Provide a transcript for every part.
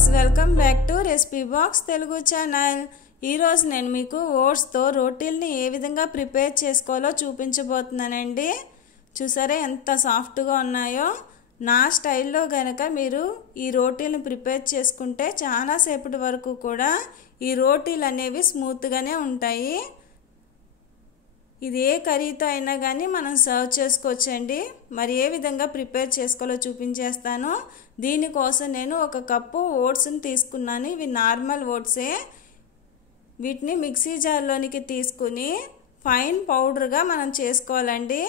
Friends, welcome back to recipe box Telugu channel. ఈరోజు నేను మీకు ఓట్స్తో రోటీల్ని ఏ విధంగా ప్రిపేర్ చేసుకోవాలో చూపించబోతున్నానండి. చూసారా ఎంత సాఫ్ట్గా ఉన్నాయో. నా స్టైల్లో గనక మీరు ఈ రోటీల్ని ప్రిపేర్ చేసుకుంటే చాలాసేపటి వరకు కూడా ఈ రోటీలు అనేవి స్మూత్గానే ఉంటాయి. ఇది ఏ కర్రీతో అయినా కానీ మనం సర్వ్ చేసుకోవచ్చండి. మరి ఏ విధంగా ప్రిపేర్ చేసుకోవాలో చూపించేస్తాను. దీనికోసం నేను 1 కప్పు ఓట్స్ని తీసుకున్నాను. ఇవి నార్మల్ ఓట్సే. వీటిని మిక్సీ జార్లోనికి తీసుకుని ఫైన్ పౌడర్గా మనం చేసుకోవాలండి.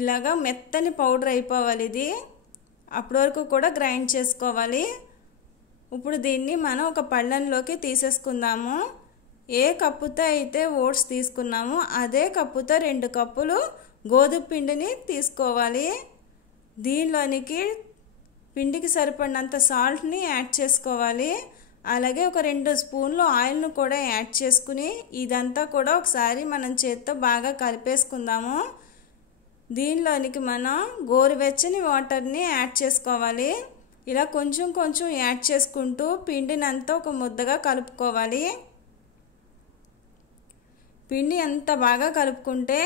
ఇలాగా మెత్తని పౌడర్ అయిపోవాలి ఇది. అప్పటి వరకు కూడా గ్రైండ్ చేసుకోవాలి. ఇప్పుడు దీన్ని మనం ఒక పళ్ళెంలోకి తీసేసుకుందాము. ఏ కప్పుతో అయితే ఓట్స్ తీసుకున్నామో అదే కప్పుతో 2 కప్పులు గోధుమ పిండిని తీసుకోవాలి. దీనిలోనికి పిండికి సరిపడినంత సాల్ట్ని యాడ్ చేసుకోవాలి. అలాగే ఒక 2 స్పూన్లు ఆయిల్ను కూడా యాడ్ చేసుకుని ఇదంతా కూడా ఒకసారి మనం చేత్తో బాగా కలిపేసుకుందాము. దీనిలోనికి మనం గోరువెచ్చని వాటర్ని యాడ్ చేసుకోవాలి. ఇలా కొంచెం కొంచెం యాడ్ చేసుకుంటూ పిండినంతా ఒక ముద్దగా కలుపుకోవాలి. పిండి ఎంత బాగా కలుపుకుంటే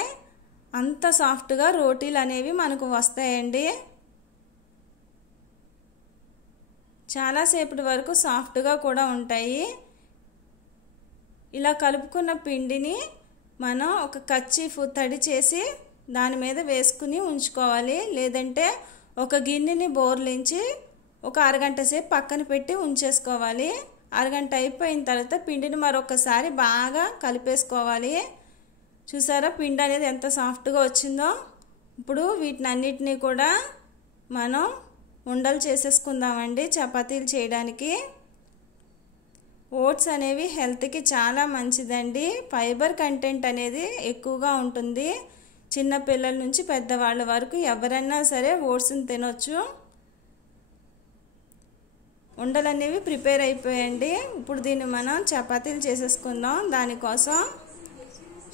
అంత సాఫ్ట్గా రోటీలు అనేవి మనకు వస్తాయండి. చాలాసేపటి వరకు సాఫ్ట్గా కూడా ఉంటాయి. ఇలా కలుపుకున్న పిండిని మనం ఒక కర్చీఫ్ తడి చేసి దాని మీద వేసుకుని ఉంచుకోవాలి. లేదంటే ఒక గిన్నెని బోర్లించి ఒక అరగంట సేపు పక్కన పెట్టి ఉంచేసుకోవాలి. అరగంట అయిపోయిన తర్వాత పిండిని మరొకసారి బాగా కలిపేసుకోవాలి. చూసారా పిండి అనేది ఎంత సాఫ్ట్గా వచ్చిందో. ఇప్పుడు వీటినన్నిటినీ కూడా మనం ఉండలు చేసేసుకుందామండి చపాతీలు చేయడానికి. ఓట్స్ అనేవి హెల్త్కి చాలా మంచిదండి. ఫైబర్ కంటెంట్ అనేది ఎక్కువగా ఉంటుంది. చిన్న పిల్లల నుంచి పెద్దవాళ్ళ వరకు ఎవరైనా సరే ఓట్స్ని తినొచ్చు. ఉండలు అనేవి ప్రిపేర్ అయిపోయండి. ఇప్పుడు దీన్ని మనం చపాతీలు చేసేసుకుందాం. దానికోసం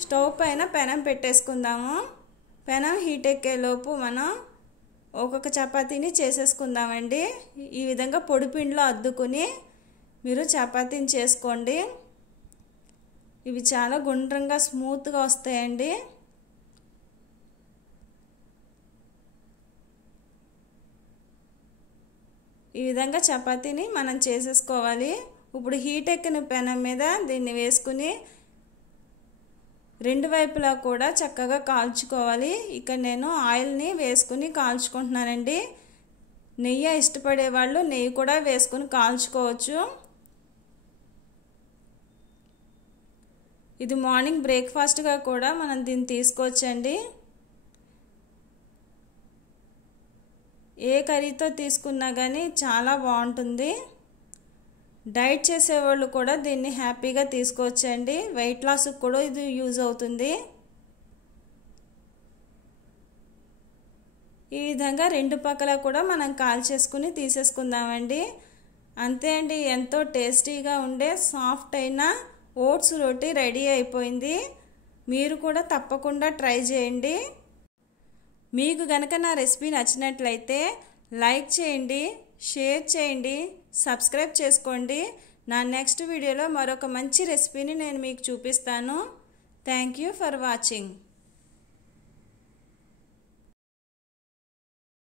స్టవ్ పైన పెనం పెట్టేసుకుందాము. పెనం హీట్ ఎక్కేలోపు మనం ఒక్కొక్క చపాతీని చేసేసుకుందామండి. ఈ విధంగా పొడి పిండిలో అద్దుకుని మీరు చపాతీని చేసుకోండి. ఇవి చాలా గుండ్రంగా స్మూత్గా వస్తాయండి. ఈ విధంగా చపాతీని మనం చేసేసుకోవాలి. ఇప్పుడు హీట్ ఎక్కిన పెనం మీద దీన్ని వేసుకుని 2 వైపులా కూడా చక్కగా కాల్చుకోవాలి. ఇక్కడ నేను ఆయిల్ని వేసుకుని కాల్చుకుంటున్నానండి. నెయ్యి ఇష్టపడే వాళ్ళు నెయ్యి కూడా వేసుకుని కాల్చుకోవచ్చు. ఇది మార్నింగ్ బ్రేక్ఫాస్ట్గా కూడా మనం దీన్ని తీసుకోవచ్చండి. ఏ కర్రీతో తీసుకున్నా కానీ చాలా బాగుంటుంది. డైట్ చేసేవాళ్ళు కూడా దీన్ని హ్యాపీగా తీసుకోవచ్చండి. వెయిట్ లాస్కి కూడా ఇది యూజ్ అవుతుంది. ఈ విధంగా 2 పక్కల కూడా మనం కాల్చేసుకుని తీసేసుకుందామండి. అంతే అండి, ఎంతో టేస్టీగా ఉండే సాఫ్ట్ అయిన ఓట్స్ రోటీ రెడీ అయిపోయింది. మీరు కూడా తప్పకుండా ట్రై చేయండి. మీకు గనక నా రెసిపీ నచ్చినట్లయితే లైక్ చేయండి, షేర్ చేయండి, సబ్స్క్రైబ్ చేసుకోండి. నా నెక్స్ట్ వీడియోలో మరొక మంచి రెసిపీని నేను మీకు చూపిస్తాను. Thank you for watching.